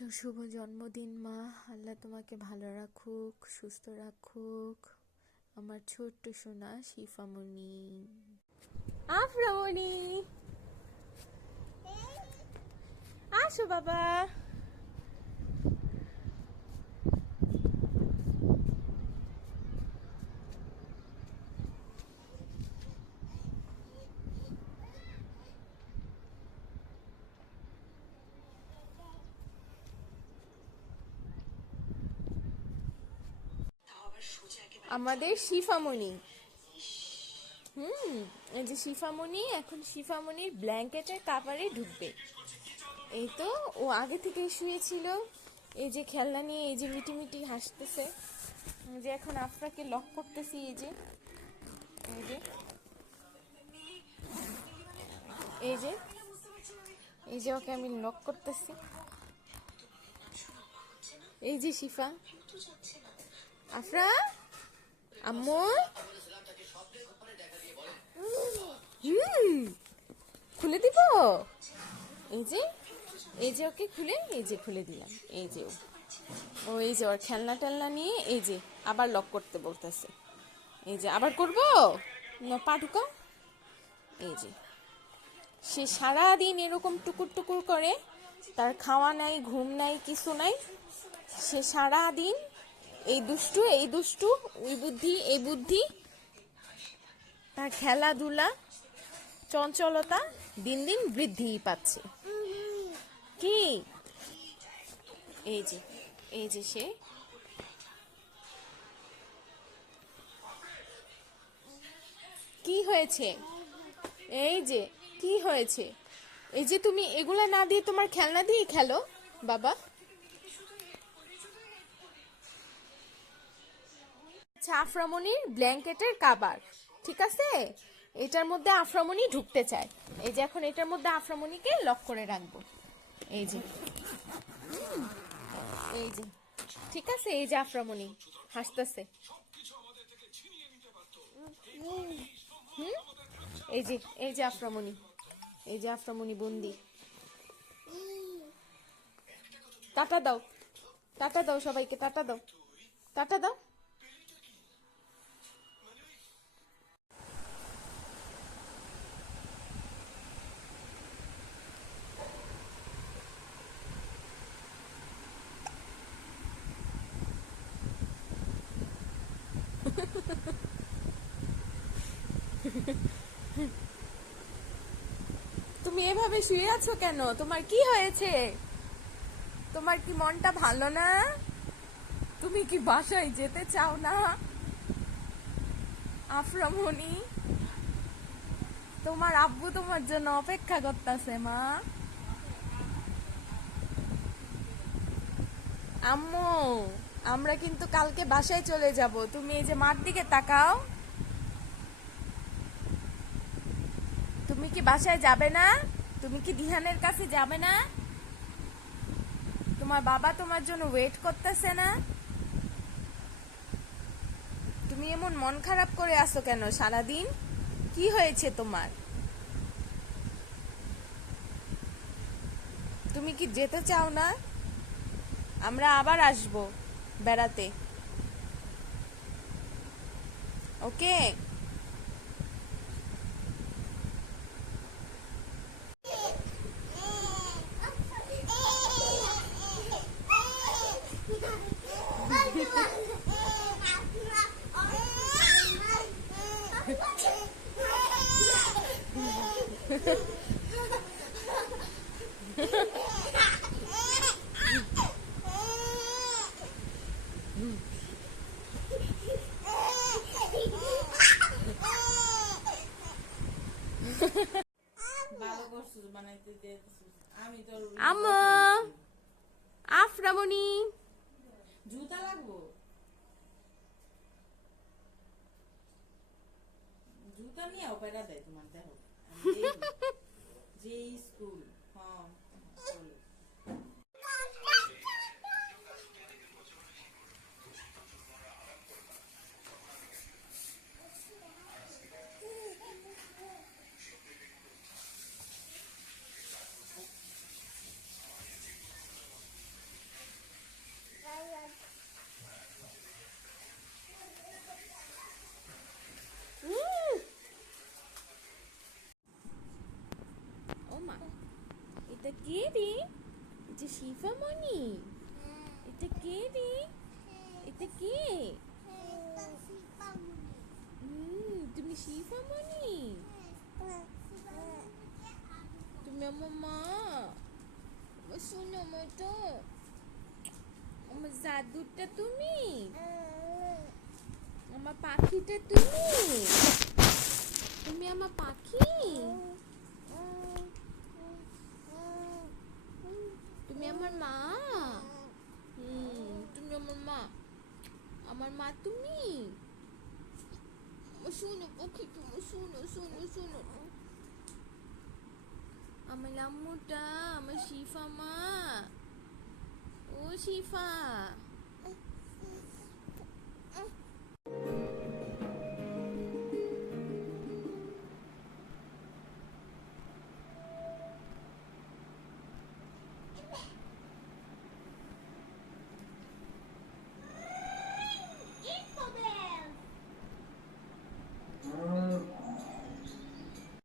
তো শুভ জন্মদিন মা। আল্লাহ তোমাকে ভালো রাখুক, সুস্থ রাখুক। আমার ছোট্ট সোনা শিফামণি, আফরামণি, আসো বাবা। আমাদের শিফামণি, এই যে শিফামণি, এখন শিফামণির ব্ল্যাঙ্কেটের কাভারে ঢুকবে। এই তো ও আগে থেকে শুয়েছিল, এই যে খেলনা নিয়ে এই যে মিটিমিটি হাসতেছে। যে এখন আফরাকে লক করতেছি, এই যে এই যে এই যে এই যে ওকে আমি লক করতেছি। এই যে শিফা, আফরা, আম্মু, খুলে দিব। এই যে এই যে ওকে খুলে, এই যে খুলে দিলাম। এই যে ও এই যে ওর খেলনা টেলনা নিয়ে এই যে আবার লক করতে বলতেছে। এই যে আবার করবো না, পা ঢুকাও। এই যে সে সারাদিন এরকম টুকুর টুকুর করে, তার খাওয়া নাই, ঘুম নাই, কিছু নাই। সে সারাদিন এই দুষ্টু এই দুষ্টু, ওই বুদ্ধি এই বুদ্ধি, তার খেলাধুলা চঞ্চলতা দিন দিন বৃদ্ধি পাচ্ছে। কি এই যে এই যে সে কি হয়েছে, এই যে কি হয়েছে, এই যে তুমি এগুলা না দিয়ে তোমার খেলনা দিয়ে খেলো বাবা। আচ্ছা, আফরামণির ব্ল্যাঙ্কেটের কাভার, ঠিক আছে, এটার মধ্যে আফরামণি ঢুকতে চায়। এই যে এখন এটার মধ্যে আফরামণিকে লক করে রাখবো। এই যে এই যে ঠিক আছে, এই যে আফরামণি হাসতেছে। এই যে এই যে আফরামণি, এই যে আফরামণি বন্দি। টাটা দাও, টাটা দাও সবাইকে, টাটা দাও, টাটা দাও। তুমি এভাবে শুয়ে আছো কেন? তোমার কি হয়েছে? তোমার কি মনটা ভালো না? তুমি কি বাসায় যেতে চাও না আফরামণি? তোমার আব্বু তোমার জন্য অপেক্ষা করতেছে মা। আম্মু, আমরা কিন্তু কালকে বাসায় চলে যাব। তুমি এই যে মার দিকে তাকাও। তুমি কি বাসায় যাবে না? তুমি কি দিহানের কাছে যাবে না? তোমার বাবা তোমার জন্য ওয়েট করতেছে না? তুমি এমন মন খারাপ করে আছো কেন সারাদিন? কি হয়েছে তোমার? তুমি কি যেতে চাও না? আমরা আবার আসবো বেড়াতে, ওকে? আম্মু, আফরামণি, জুতা লাগবো, জুতা নিয়ে অপেরা দেয় তোমার দেখো যে স্কুল। হ্যাঁ এটা কে রে? এটা শিফা মনি? এটা কে রে? এটা কে? তুমি শিফা মনি? তুমি আমার মা? আমার শোনো মতো, আমার জাদুটা তুমি, আমার পাখিটা তুমি, তুমি আমার পাখি, তুমি আমার মা। তুমি আমার মা, আমার মা তুমি। আমার শোনো পাখি, তুমি শোনো শোনো শোনো, আমার আম্মুটা, আমার শিফা মা, ও শিফা।